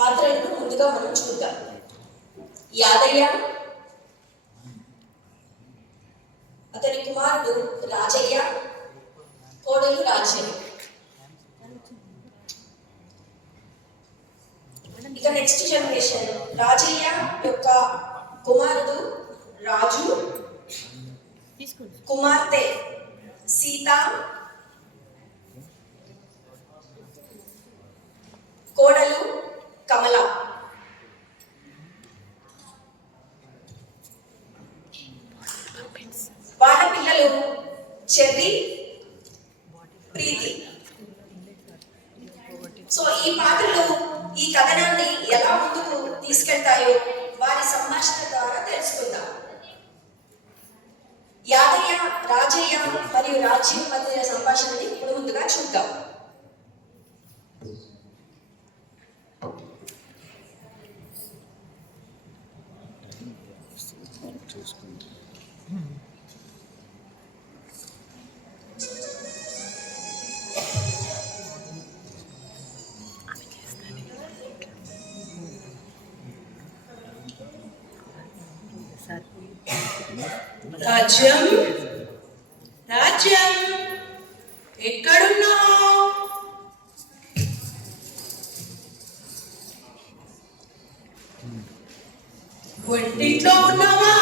పాత్రలను ముందుగా మనం చూద్దాం. యాదయ్య, అతని కుమారుడు రాజయ్య, కోడలు రాజ్యం. ఇక నెక్స్ట్ జనరేషన్ రాజయ్య యొక్క కుమారుడు రాజు, కుమార్తె సీత, కోడలు కమల. వాళ్ళ పిల్లలు చెర్రి, ప్రీతి. సో ఈ పాత్రలు ఈ కథనాన్ని ఎలా ముందుకు తీసుకెళ్తాయో వారి సంభాషణ ద్వారా తెలుసుకుందాం. యాదయ్య, రాజయ్య మరియు రాజ్యం మధ్య సంభాషణని ఇప్పుడు ముందుగా చూద్దాం. రాజ్యం, రాజ్యం ఎక్కడున్నావు? వంటింట్లో ఉన్నావా?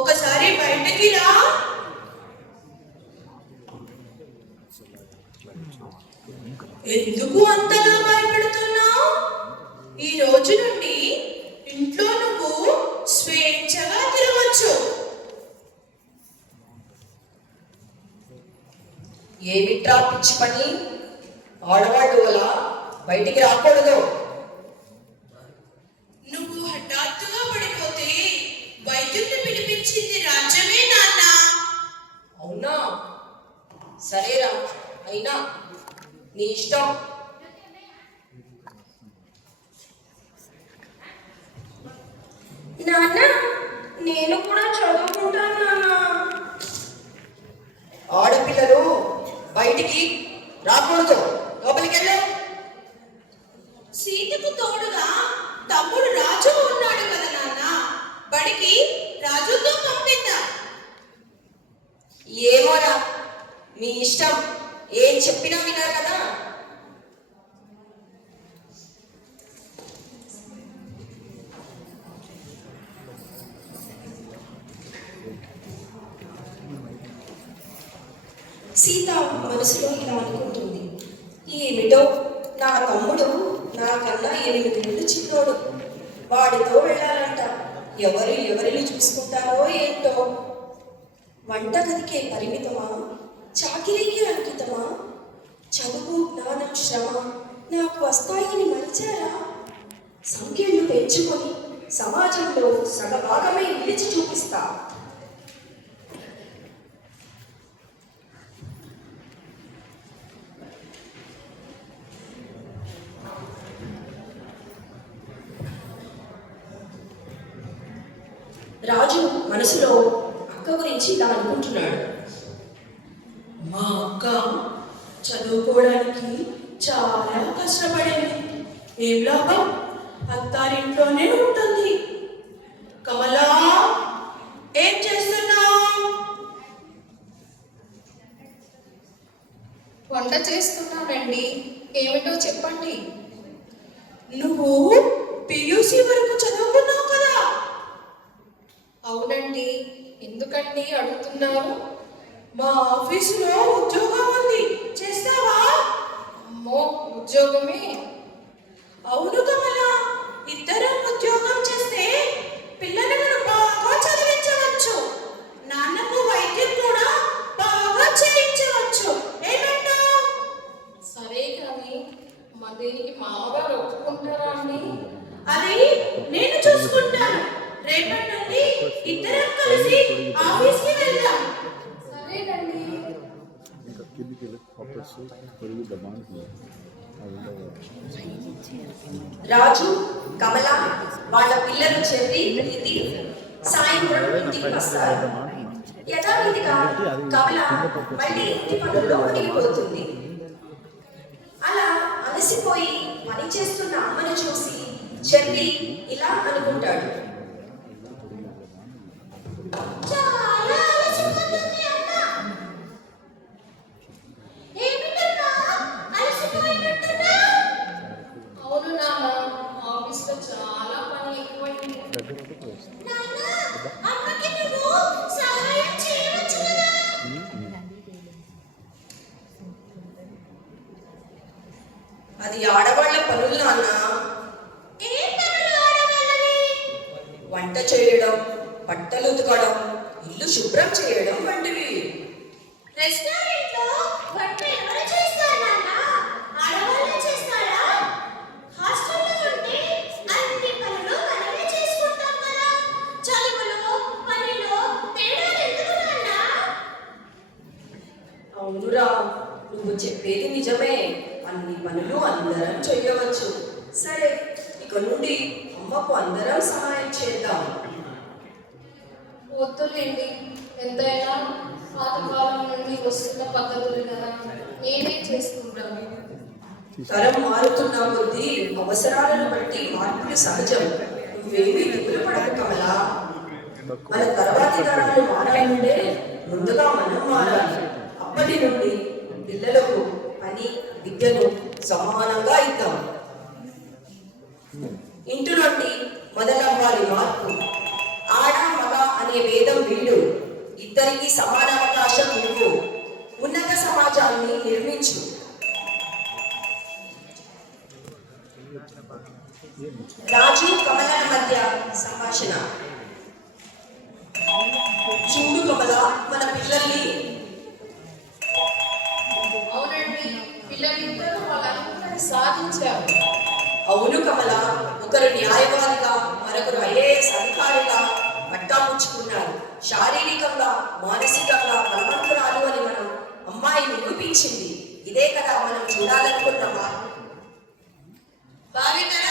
ఒకసారి బయటకి రా. ఎందుకు అంతగా భయపడుతున్నావు? ఈ రోజు నుండి ఇంట్లో నువ్వు స్వేచ్ఛగా తిరగచ్చు. ఏమిట్రా పిచ్చి పని? ఆడవాళ్ళు అలా బయటికి రాకూడదు. నువ్వు హఠాత్తుగా పడిపోతే వైద్యుడిని పిలిపించింది రాజ్యమే నాన్న. అవునా? సరేరా, అయినా నీ ఇష్టం. నాన్న, నేను కూడా చదువుకుంటాను నాన్న. ఆడపిల్లలు బయటికి రాకూడదు, లోపలికి వెళ్ళు. సీతకు తోడుగా తమ్ముడు రాజు ఉన్నాడు కదా నాన్న, బడికి రాజుతో పంపిద్దా. ఏమోరా, మీ ఇష్టం. ఏం చెప్పినా విన్నారు కదా. సీత మనసులో ఇలా అనుకుంటుంది, ఏమిటో నా తమ్ముడు నాకన్నా 8 ఏళ్ళు చిన్నోడు, వాడితో వెళ్ళాలంట. ఎవరిని చూసుకుంటారో ఏంటో. వంటగదికే పరిమితమా, చాకిరీకి అంకితమా? చదువు, జ్ఞానం, శ్రమ నాకు వస్తాయని మరిచారా? సంఖ్యలు పెంచుకొని సమాజంలో సగభాగమే నిలిచి చూపిస్తా. రాజు మనసులో అక్క గురించి ఇలా అనుకుంటున్నాడు. మా అక్క చదువుకోవడానికి చాలా కష్టపడింది. ఏం లాభం? అత్తారింట్లోనే ఉంటుంది. కమలా, ఏం చేస్తున్నావు? వంట చేస్తున్నానండి, ఏమిటో చెప్పండి. నువ్వు పియూసీ వరకు చదువుకున్నావు కదా? అవునండి, ఎందుకండి అడుగుతున్నారు? మా ఆఫీసులో ఉద్యోగం ఉంది, చేస్తావా? అమ్మో, ఉద్యోగమే? అవును కమలా, ఇద్దరం ఉద్యోగం చేస్తే పిల్లలను బాగా చదివించవచ్చు. నాన్నకు వైద్యం కూడా బాగా చేయించవచ్చు. ఏమంటావు? సరే కానీ దీనికి మామగారు ఒప్పుకుంటారా అండి? అది నేను చూసుకుంటాను. రేపటి నుండి ఇద్దరం కలిసి ఆఫీస్కి వెళ్దాం. సరేనండి. రాజు, కమల, వాళ్ళ పిల్లలు చెర్రి, ప్రీతి సాయంత్రం ఇంటికి వస్తారు. యథావిధిగా కమల మళ్ళీ ఇంటి పనుల్లో మునిగిపోతుంది. అలా అలసిపోయి పని చేస్తున్న అమ్మను చూసి చెల్లి ఇలా అనుకుంటాడు. చాలా అలసిపోతుంది అమ్మ. ఏమిటమ్మా అలసిపోయినట్టున్నా? అవును నాన్న, ఆఫీస్లో చాలా పని ఎక్కువైంది. నాన్న, అమ్మకి నువ్వు సహాయం చేయవచ్చు కదా? అది ఆడవాళ్ల పనులు నాన్న. ఏ పనులు ఆడవాళ్ళవి? వంట చేయడం, బట్టలు ఉతకడం, ఇల్లు శుభ్రం చేయడం వంటివి. రెస్టారెంట్లో వంట ఎవరు చేస్తారు నాన్న? ఆడవాళ్ళే చేస్తారా? హాస్టల్లో ఉంటే అన్ని పనులు మనమే చేసుకుంటాం కదా. చదువులో పనిలో తేడాలు ఎందుకు నాన్న? అవునురా, నువ్వు చెప్పేది నిజమే. అన్ని పనులు అందరం చేయవచ్చు. సరే, ఇక నుండి అమ్మకు అందరం సహాయం చేద్దాం. వద్దులేండి, ఎంతైనా పాతకాలం నుండి వస్తున్న పద్ధతులు కదా, నేనే చేసుకుంటాను. తరం మారుతున్న కొద్దీ అవసరాలను బట్టి మార్పులు సహజం. నువ్వేమీ దిగులు పడకు కమలా. మన తర్వాతి తరాలు మారాలంటే ముందుగా మనం మారాలి. అప్పటి నుండి పిల్లలకు పని విద్యను సమానంగా ఇద్దాం. ఇంటి నుండి మొదలవ్వాలి మార్పు. ఆడ మగ అనే భేదం వీడు. ఇద్దరికీ సమాన అవకాశం ఇవ్వు. ఉన్నత సమాజాన్ని నిర్మించు. రాజు కమలల మధ్య సంభాషణ. చూడు కమల, మన పిల్లల్ని. అవునండి, పిల్లలిద్దరూ వాళ్ళందరూ సాధించారు. అవును కమల, ఒకరు న్యాయవాదిగా మరొకరు ఐఏఎస్ అధికారిగా పట్టాపుచ్చుకున్నారు. శారీరకంగా మానసికంగా బలవంతురాలు అని మనం అమ్మాయి నిరూపించింది. ఇదే కదా మనం చూడాలనుకున్న మార్పు. భావితరాల